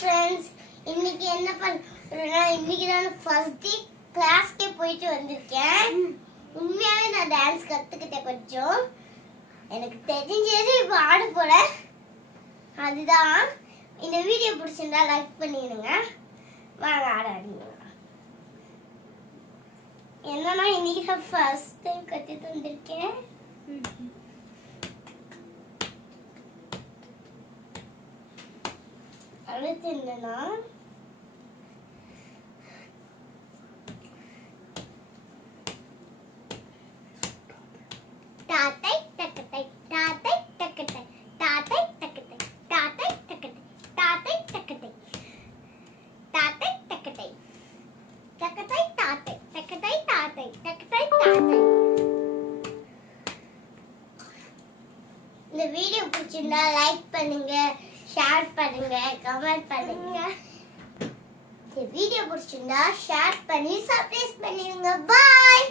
Friends, இன்னைக்கு என்ன பண்றேன்னா இன்னைக்கு நான் ஃபர்ஸ்ட் டே கிளாஸ்க்கே போயிட்டு வந்திருக்கேன். உண்மையாவே நான் டான்ஸ் கத்துக்கிட்டேன். கொஞ்சம் எனக்கு தெரிஞ்சது இப்போ ஆட போறேன். அதுதான் இந்த வீடியோ பிடிச்சிருந்தா லைக் பண்ணிடுங்க. வாங்க ஆட ஆடிங்க. என்னன்னா இன்னைக்கு நான் ஃபர்ஸ்ட் டைம் கத்துட்டு வந்திருக்கேன். அடுத்து என்னன்னா தாத்தை தக்கத்தை தாத்தை தக்கத்தை தாத்தை தக்கத்தை தாத்தை தக்கத்தை தாத்தை தக்கத்தை தாத்தை தக்கத்தை தக்கத்தை தாத்தை தக்கத்தை தாத்தை தக்கத்தை தாத்தை. இந்த வீடியோ பிடிச்சிருந்தா லைக் பண்ணுங்க, ஷேர் பண்ணுங்க, கமெண்ட் பண்ணுங்க. இந்த வீடியோ பிடிச்சிருந்தா ஷேர் பண்ணி சப்ஸ்கிரைப் பண்ணிடுங்க. பாய்.